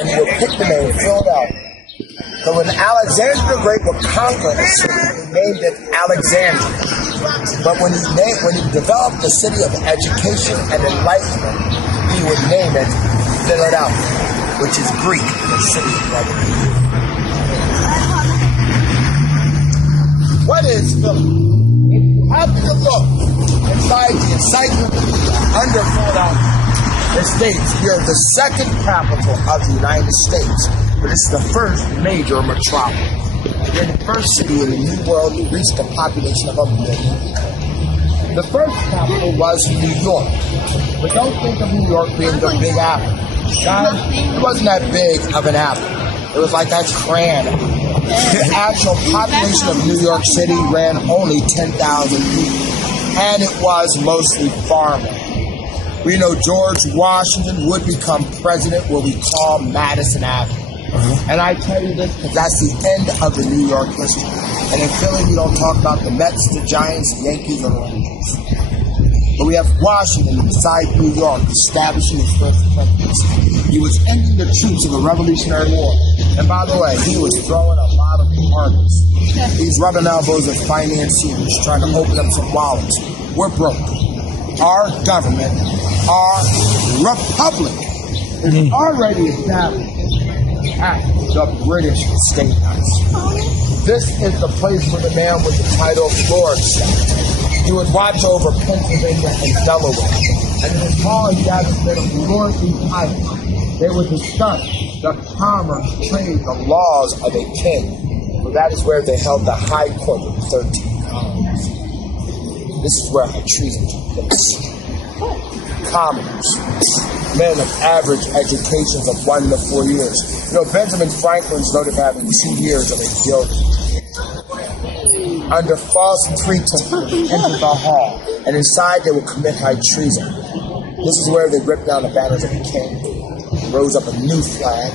and he would pick the name Philadelphia. So when Alexander the Great would conquer a city, he named it Alexandria. But when he developed the city of education and enlightenment, he would name it Philadelphia, which is Greek, the city of revolution. What is Philadelphia? If you happen to look inside the encyclopedia under Philadelphia, it states we are the second capital of the United States, but it's the first major metropolis. We're the first city in the New World to reach the population of 1 million. The first capital was New York, but don't think of New York being the Big Apple. Guys, it wasn't that big of an apple. It was like that crayon. The actual population of New York City ran only 10,000 people, and it was mostly farming. We know George Washington would become president what we call Madison Avenue. And I tell you this because that's the end of the New York history. And in Philly, we don't talk about the Mets, the Giants, the Yankees, or the Rangers. But we have Washington inside New York establishing his first presidency. He was ending the troops of the Revolutionary War. And by the way, he was throwing a lot of parties. He's rubbing elbows with financiers, trying to open up some wallets. We're broke. Our government, our republic, is already established at the British State House. This is the place where the man with the title of Lord sat. He would watch over Pennsylvania and Delaware, and in his hall he had a bit of lordly title. They would discuss the commerce, trade, the laws of a king. For that is where they held the high court of 13 colonies. This is where high treason took place. Commoners, men of average educations of 1 to 4 years. You know, Benjamin Franklin's noted for having 2 years of a guild. Under false pretense, they entered the hall, and inside they would commit high treason. This is where they ripped down the banners of the king, rose up a new flag.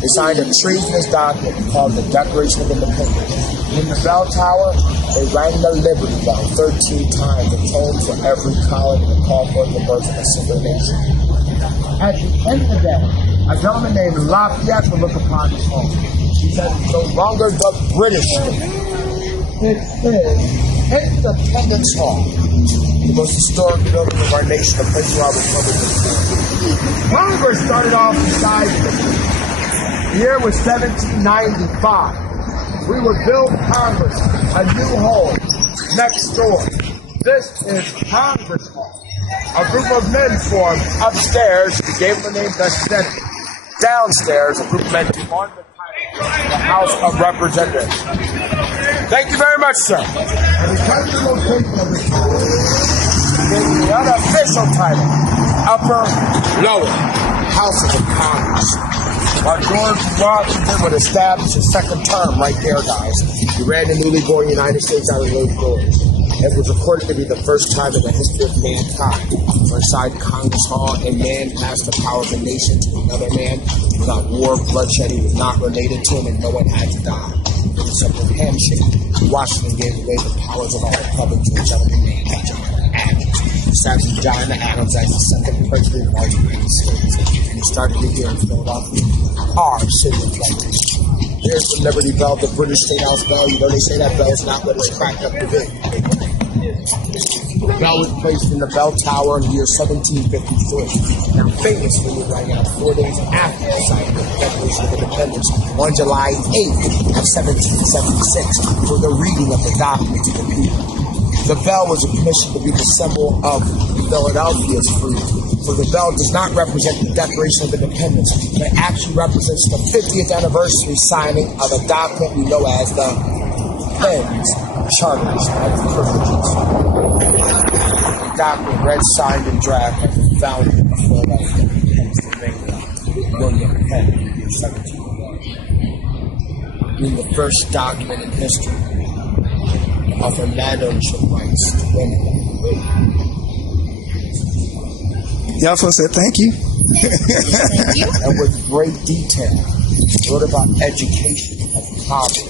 They signed a treasonous document called the Declaration of Independence. In the bell tower, they rang the Liberty Bell 13 times, a tone for every colony to call for the birth of a single nation. At the end of the day, a gentleman named Lafayette would look upon his home. He said, it's no longer the British state. It is Independence Hall, the most historic building of our nation, the place where our republic was born. Congress started off inside the year was 1795. We would build Congress a new home next door. This is Congress Hall. A group of men formed upstairs. We gave them the name the Senate. Downstairs, a group of men took on the title, the House of Representatives. Thank you very much, sir. And the country location of this title is the unofficial title, Upper Lower Houses of Congress. While George Washington would establish his second term right there, guys. He ran the newly born United States out of those doors. It was recorded to be the first time in the history of mankind where inside Congress Hall a man passed the power of a nation to another man without war, bloodshed. He was not related to him, and no one had to die. With a simple handshake, Washington gave away the powers of our republic to a gentleman named John Adams. Establishing John Adams as the second president of our United States. And he started it here in Philadelphia, our city of revolution. Here's the Liberty Bell, the British State House bell. You know they say that bell is not what it's cracked up to be. The bell was placed in the bell tower in the year 1753. Now famously, we rang out 4 days after the signing of the Declaration of Independence on July 8th of 1776 for the reading of the document to the people. The bell was commissioned to be the symbol of Philadelphia's freedom. So the bell does not represent the Declaration of Independence, but it actually represents the 50th anniversary signing of a document we know as the Penn's Charters of Privileges. The document read, signed, and drafted as the founder of Philadelphia, Pennsylvania, William Penn, in 1701. Being the first document in history offer landownership rights to women. Y'all supposed to say thank you. Thank you. And with great detail, wrote about education of poverty.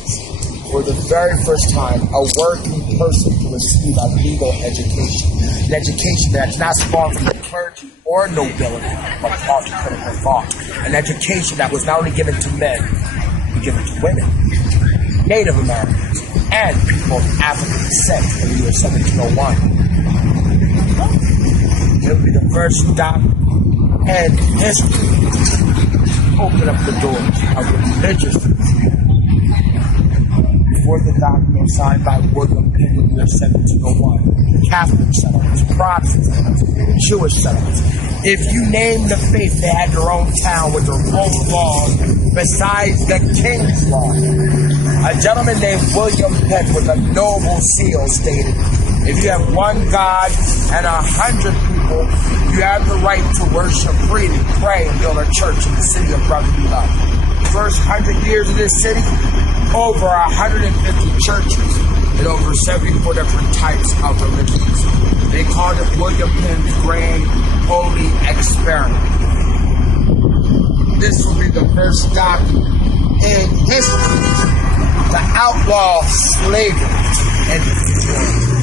For the very first time, a working person to receive a legal education. An education that's not spawned from the clergy or nobility, but taught critical thought. An education that was not only given to men, but given to women, Native Americans, and people of African descent in the year 1701. It would be the first stop in history to open up the doors of religious freedom. Before the document signed by William Penn in the year 1701, Catholic settlements, Protestant settlements, Jewish settlements. If you name the faith, they had their own town with their own laws besides the king's law. A gentleman named William Penn with a noble seal stated, if you have one God and 100 people, you have the right to worship freely, pray, and build a church in the city of brotherly love. The first 100 years of this city, over 150 churches and over 74 different types of religions. They called it William Penn's Grand Holy Experiment. This will be the first document in history to outlaw slavery in the Union.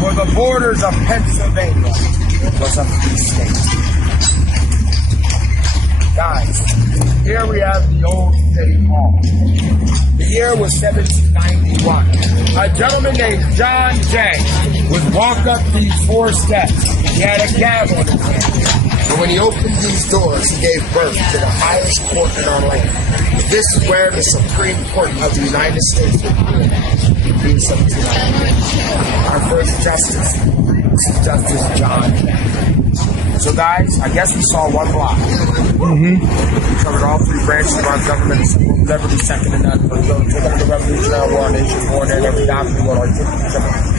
For the borders of Pennsylvania was a free state. Guys, here we have the old city hall. The year was 1791. A gentleman named John Jay would walk up these 4 steps. He had a gavel in his hand. And when he opened these doors, he gave birth to the highest court in our land. This is where the Supreme Court of the United States was born in 1791. Our first justice is Justice John Jay. So guys, I guess we saw one block. We covered all 3 branches of our government, liberty, second to none. We're going to take up the Revolutionary War, nation born, and every document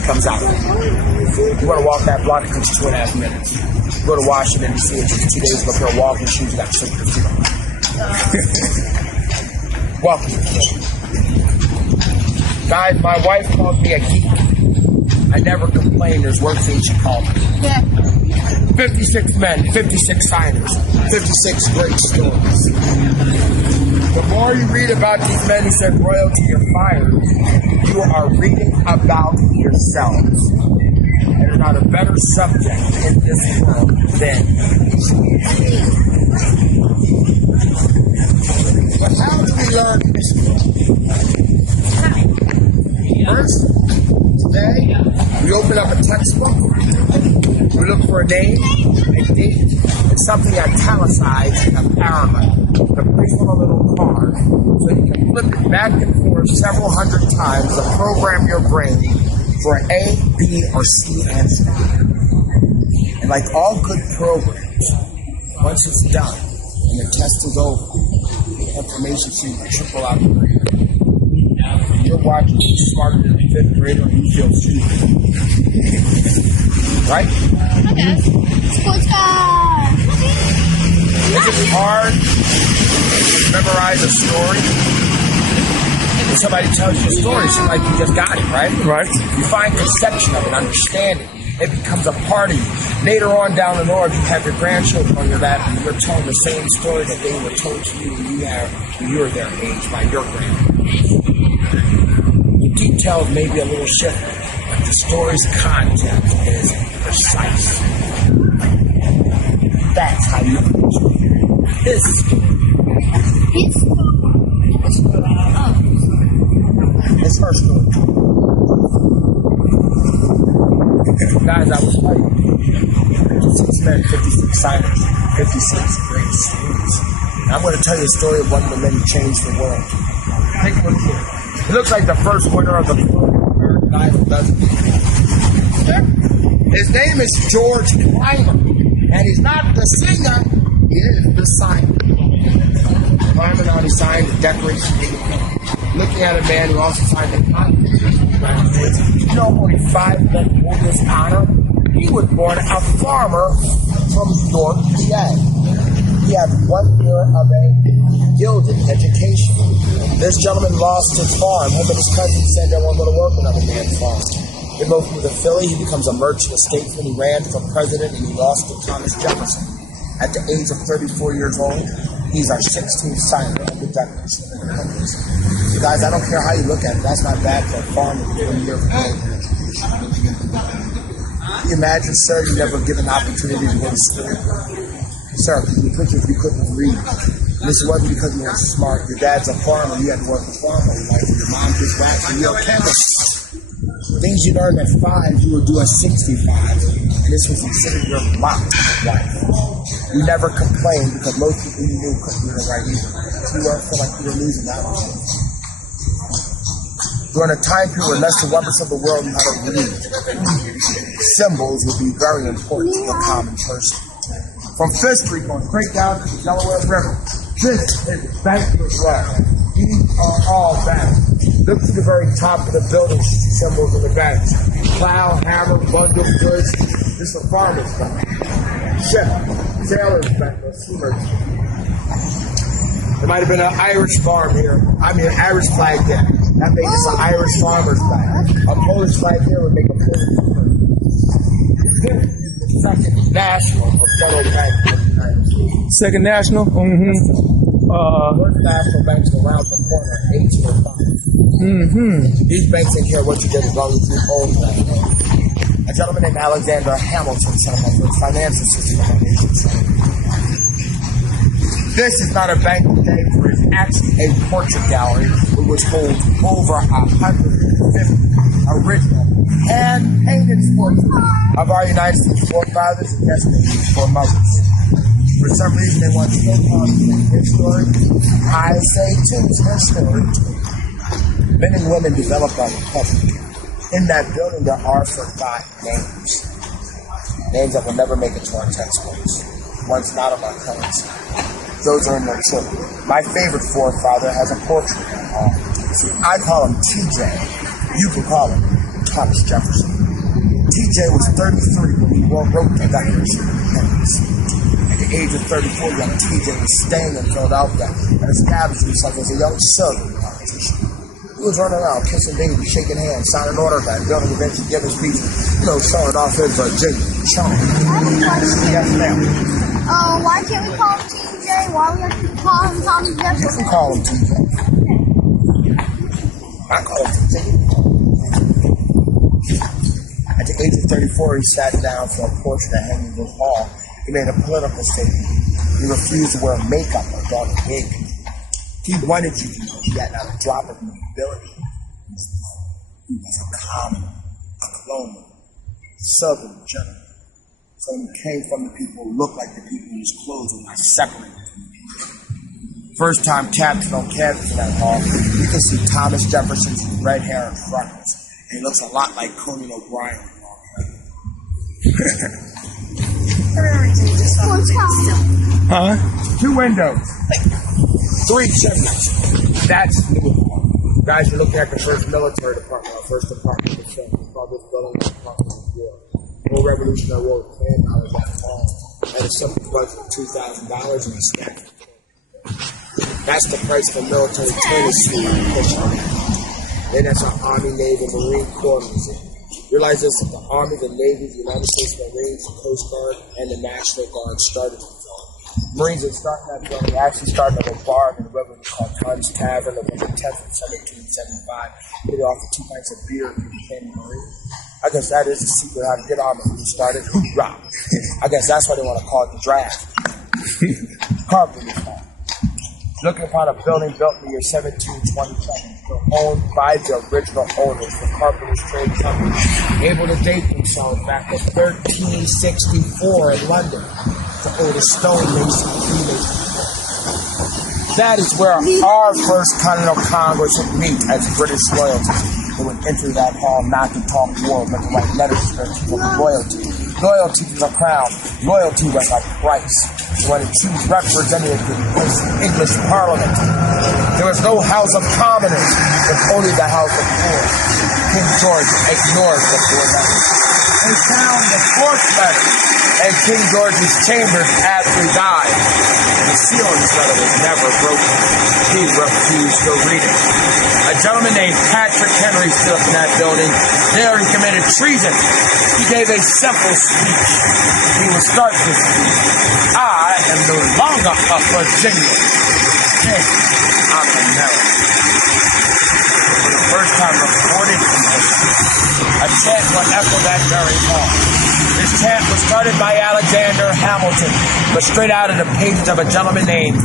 comes out. You want to walk that block, it takes 2.5 minutes. You go to Washington, D.C., it takes 2 days to go for a walking shoes, you got 6 feet. Welcome. Guys, my wife called me a geek. I never complained. There's worse things she called me. 56 men, 56 signers, 56 great stories. The more you read about these men who said royalty or fire, you are reading about yourselves. There's not a better subject in this world than but how do we learn history? First, today, we open up a textbook. We look for a name, a date, and something italicized in a paragraph. To place on a little card so you can flip it back and forth several hundred times to program your brain for an A, B, or C answer. And like all good programs, once it's done and the test is over, the information seems to trickle out of your brain. You're watching, you're smarter than a 5th grader, and you feel stupid. Right? Okay. Sports car. Is it hard to memorize a story? When somebody tells you a story, it seems like you just got it, right? Right. You find conception of it, understand it. It becomes a part of you. Later on down the road, you have your grandchildren on your lap, and you're telling the same story that they were told to you when you were their age by your grandparents. The details may be a little shifted, but the story's content is precise. That's how you approach his first story. Guys, I was right. 56 men, 56 signers, 56 great stories. And I'm going to tell you a story of one of the men who changed the world. Take a look here. It looks like the first winner of the American Idol, doesn't it? His name is George Clymer, and he's not the singer, he is the signer. Clymer not only signed the Declaration of Independence. Looking at a man who also signed the Constitution of the United States. You know, only 5 men hold this honor. He was born a farmer from York, PA. He had 1 year of a gilded education. This gentleman lost his farm. Him and his cousin said they weren't going to work on another man's farm. They both moved to Philly. He becomes a merchant, a statesman. He ran for president, and he lost to Thomas Jefferson. At the age of 34 years old, he's our 16th signer of the Declaration of Independence. You guys, I don't care how you look at it. That's not bad for a farmer for a year. you imagine, sir, you never get an opportunity to go to school? Sir, because you couldn't read. And this wasn't because you weren't smart. Your dad's a farmer, you had to work a farm all your life. Your mom just waxed and you're a chemist. Things you learned at 5, you would do at 65. And this was considered your lot of life. You never complained because most people you knew couldn't read or write either. So you weren't feel like you were losing that much. During a time period where less than 1% of the world knew how to read, symbols would be very important to the common person. From Fifth Street going straight down to the Delaware River, this is bankless land. These are all banks. Look to the very top of the building, symbols of the banks. Plow, hammer, bundle, goods. This is a farmer's bank. Ship, sailor's bank, or steamer's bank. There might have been an Irish farm here. An Irish flag there. That makes this an Irish farmer's flag. A Polish flag here would make a Polish flag. This is the second national or federal bank of the United States. Second national? First national banks around the corner, 1805. These banks take care of what you did as long as you own that bank. A gentleman named Alexander Hamilton set up the first financial system of our nation. This is not a bank today, for it's actually a portrait gallery which holds over 150 original hand-painted portraits of our United States forefathers and destinies for mothers. For some reason, they want to still call it history. I say too, it's history. Men and women developed our republic. In that building, there are forgotten names. Names that will never make it to our textbooks. One's not of our currency. Those are in their children. My favorite forefather has a portrait. See, I call him TJ. You can call him Thomas Jefferson. TJ was 33 when he wrote the Declaration of Independence. At the age of 34, young TJ was staying in Philadelphia and established himself as a young southern politician. He was running around, kissing babies, shaking hands, signing orders, and building eventually giving speeches, showing off his Virginia charm. Yes, ma'am. Why can't we call him TJ? Why we have to call him Thomas Jefferson? You can call him TJ. I call him TJ. At the age of 34, he sat down for a portrait at Henrywood Hall. He made a political statement. He refused to wear makeup or dark wig. He wanted you to know he had not a drop of nobility. He was a common, a colonial, southern gentleman. Someone who came from the people who looked like the people whose clothes were not separated from the people. First time captain on campus in that hall, you can see Thomas Jefferson's red hair and freckles. And he looks a lot like Conan O'Brien with long hair. Huh? 2 windows. 3 chimneys. That's the new one. Guys, you're looking at the first military department, our first department of defense. We call this building the Department of War. Whole Revolutionary War was planned out of that hall. Had a simple budget of $2,000 and a staff. That's the price of a military training suit in the kitchen. Then that's our Army, Navy, Marine Corps Museum. Realize this, that the Army, the Navy, the United States Marines, the Coast Guard, and the National Guard started the film. Marines that started that film, they actually started at a bar in the river called Tunn's Tavern on November 10th, 1775. They offered 2 pints of beer if you became a Marine. I guess that is the secret how to get Army when you started. Hoorah! I guess that's why they want to call it the draft. Carpenters Hall. Looking upon a building built in the year 1727, owned by the original owners, the Carpenters Trade Company, able to date themselves back to 1364 in London, the oldest stonemason freemason. That is where our first Continental Congress would meet as British royalty. They would enter that hall not to talk war, but to write letters to their people of loyalty. Loyalty to the crown. Loyalty was a price. They wanted to choose representatives to replace the English Parliament. There was no House of Commoners, but only the House of Lords. King George ignored the 4 letters. They found the 4th letter, and King George's chambers after he died. The seal on this letter was never broken. He refused to read it. A gentleman named Patrick Henry stood up in that building. There he committed treason. He gave a simple speech. He would start this speech. I am no longer a Virginian. think I'm an American. For the first time recorded in history, a chant will echo that very hall. This chant was started by Alexander Hamilton, but straight out of the pages of a gentleman named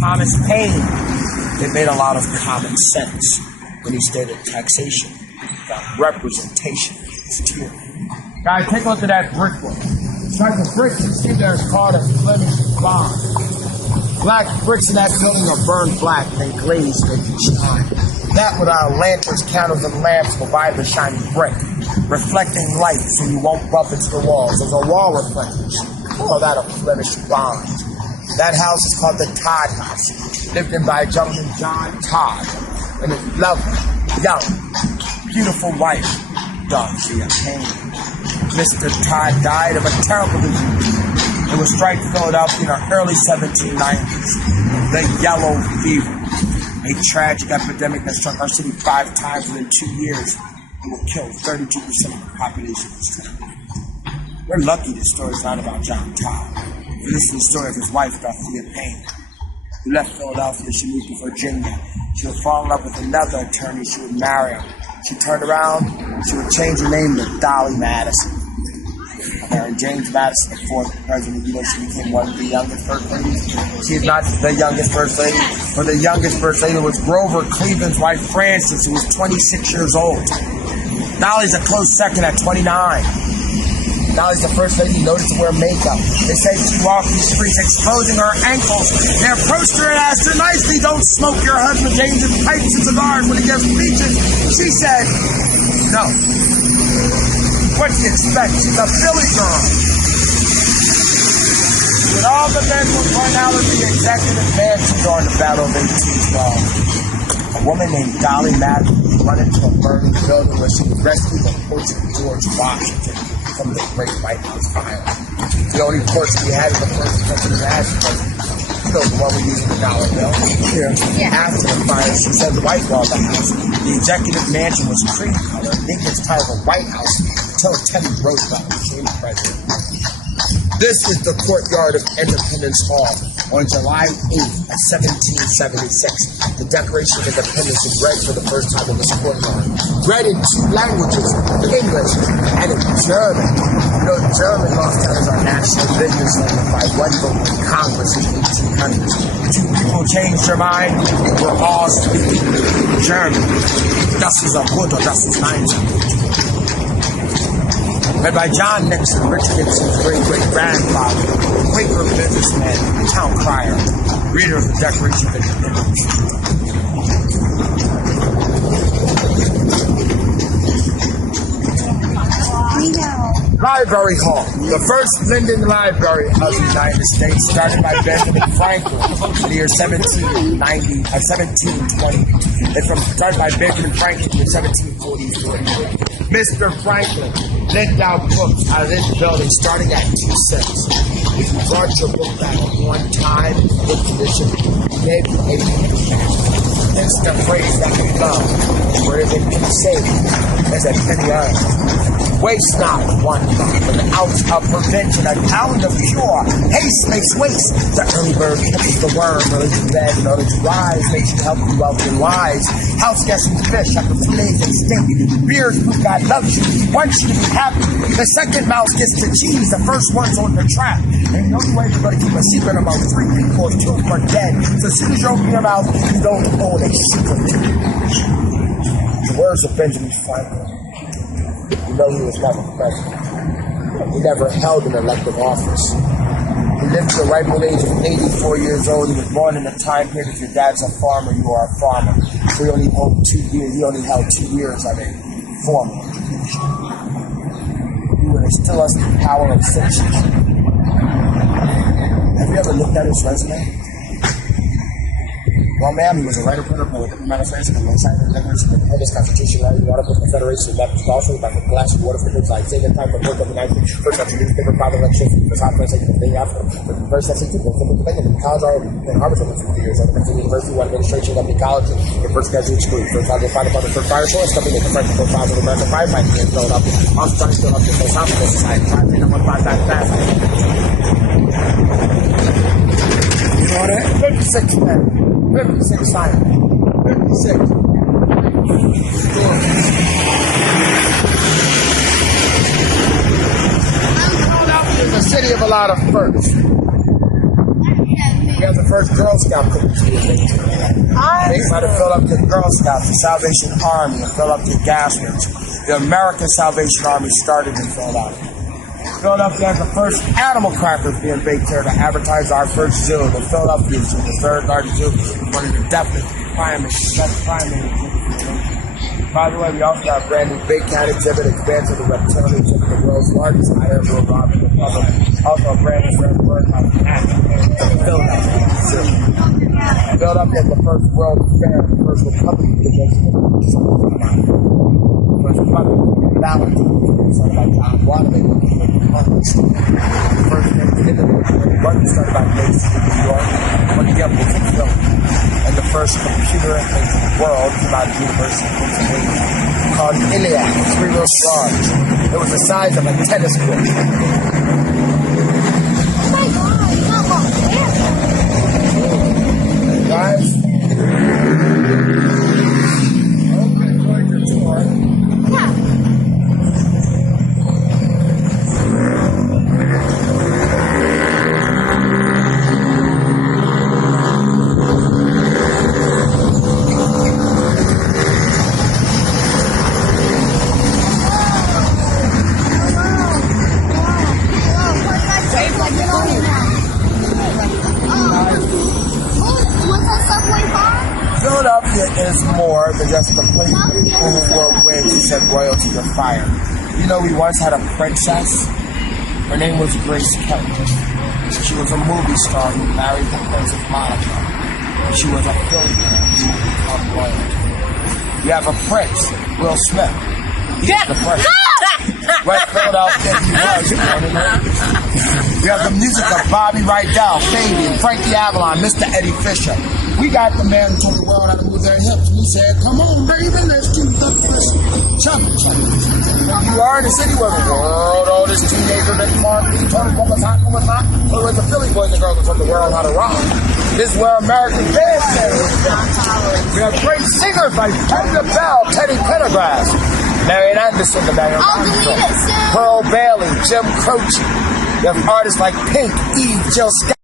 Thomas Paine. It made a lot of common sense when he stated taxation without representation is tyranny. Guys, take a look at that brickwork. Type of bricks you see there is called a Flemish bond. Black bricks in that building are burned black and glazed make it shine. That with our lanterns, candles, and lamps provide the shiny brick, reflecting light so you won't bump into the walls. There's a wall reflectors. We call that a Flemish bond. That house is called the Todd House, lived in by a gentleman, John Todd, and his lovely, young, beautiful wife, Dorothea Payne. Mr. Todd died of a terrible disease. It was strike Philadelphia in the early 1790s. The yellow fever, a tragic epidemic that struck our city 5 times within 2 years and will kill 32% of the population of this country. We're lucky this story is not about John Todd. This is the story of his wife, Dorothea Payne, who left Philadelphia. She moved to Virginia. She would fall in love with another attorney. She would marry him. She turned around. She would change her name to Dolly Madison. Married James Madison, the 4th president. You know, she became one of the youngest first ladies. She is not the youngest first lady, but the youngest first lady was Grover Cleveland's wife, Frances, who was 26 years old. Dolly's a close second at 29. Dolly's the first lady noticed to wear makeup. They say she walked these streets exposing her ankles. They approached her and asked her nicely, "Don't smoke your husband James's pipes and cigars when he gives speeches." She said, "No." What do you expect? She's a Philly girl. With all the men were run out of the executive mansion during the Battle of 1812, a woman named Dolly Madison was run into a burning building where she rescued the portrait of George Washington from the Great White House fire. The only portrait we had is the first president as president. You know, the one we use in the dollar bill. Yeah. After the fire, she said the white wall of the house. The executive mansion was cream color. Lincoln's titled the White House until Teddy Roosevelt became president. This is the courtyard of Independence Hall on July 8th of 1776. The Declaration of Independence was read for the first time in this courtyard. Read in 2 languages, English and in German. You know, German lost out as our national business by 1 vote in Congress in 1800s. 2 people changed their mind. We're all speaking German. Das ist ein guter, das ist ein read by John Nixon, Richard Nixon's great-great-grandfather, Quaker businessman, town crier, reader of the Declaration of Independence. Library Hall, the first Linden Library of the United States, started by Benjamin Franklin in the year 1720. It's started by Benjamin Franklin in 1743. Mr. Franklin lent out books out of this building starting at 2 cents. If you brought your book back one time, good condition, he gave you 80 cents. Hence the phrase that we love, where it can be saved as a penny earned. Waste not 1 drop, an ounce of prevention, a pound of cure. Haste makes waste. The early bird catches the worm, early to bed, and early to rise, makes you healthy, wealthy, and wise. House guests and fish after 2 days they stink. Beers proof God loves you, wants you to be happy. The second mouse gets the cheese, the first one's on the trap. And the only way you're going to keep a secret about 3 people or 2 are dead. So as soon as you open your mouth, you don't own a secret. The words of Benjamin Franklin. You know he was never president. He never held an elective office. He lived to the ripe old age of 84 years old. He was born in the time period if your dad's a farmer, you are a farmer. So he only held 2 years. He only held 2 years of a formal education. He would instill us the power of citizenship. Have you ever looked at his resume? Well, ma'am, he was a writer, printer, poet, diplomat, friends, and alongside the Declaration of Independence, Constitution, United Article, Confederation, Baptist Gospel, Baptist Glass, Water for Kids, like saving time, but work of the night, first after newspaper, private lecture, first hot translation, the day after, first essay, two, from the beginning, college, and Harvard for 50 years, at the University, one administration, company, college, and first graduate school, first time they find about the first fire source, company, the French profiles of American firefighting in Philadelphia, also trying to fill up the South African Society, trying to number 5 back fast. You know that? 56 men. 56 signings. 56. Philadelphia is a city of a lot of firsts. We have the first Girl Scout cookie school. They might have filled up the Girl Scouts, the Salvation Army, and filled up the gas works. The American Salvation Army started in Philadelphia. Philadelphia has the first animal crackers being baked here to advertise our first zoo, the Philadelphia Zoo, the third largest zoo, one of the definite primates, best primates. By the way, we also got a brand new big cat exhibit, expands of the reptilian exhibit, the world's largest high-end robot in the public. Also a brand new rare bird by the Philadelphia Zoo. Philadelphia is the first world fair, the first Republican division. The first Republican ballot, started by John Waterman. The first Thanksgiving run started by Mason in New York, when the Devil was killed. And the first computer in the world came out of the University of Pennsylvania called Iliad, 3 real large. It was the size of a tennis court. Oh my God, it's not long there. Guys, okay, enjoy your tour. Yeah. Philadelphia is more than just a place for people who wore wigs and said royalty or fire. You know, we once had a princess. Her name was Grace Kelly. She was a movie star who married the Princess Monica. She was a Philly girl. She became royalty. We have a prince, Will Smith. He's the prince. West Philadelphia, he was. We have the music of Bobby Rydell, Fabian, Frankie Avalon, Mr. Eddie Fisher. We got the man who told the world how to move their hips. We said, come on, baby, let's do the twist. Chum, chum. You are in a city where the world, all this teenager that Mark, he told them what was hot, what was not. Well, it was the Philly boys and girls who told the world how to rock. This is where American kids We have great singers like Patti LaBelle, Teddy Pendergrass, Marian Anderson, the Marian Armstrong, Pearl Bailey, Jim Croce. You have artists like Pink, Eve, Jill Scott.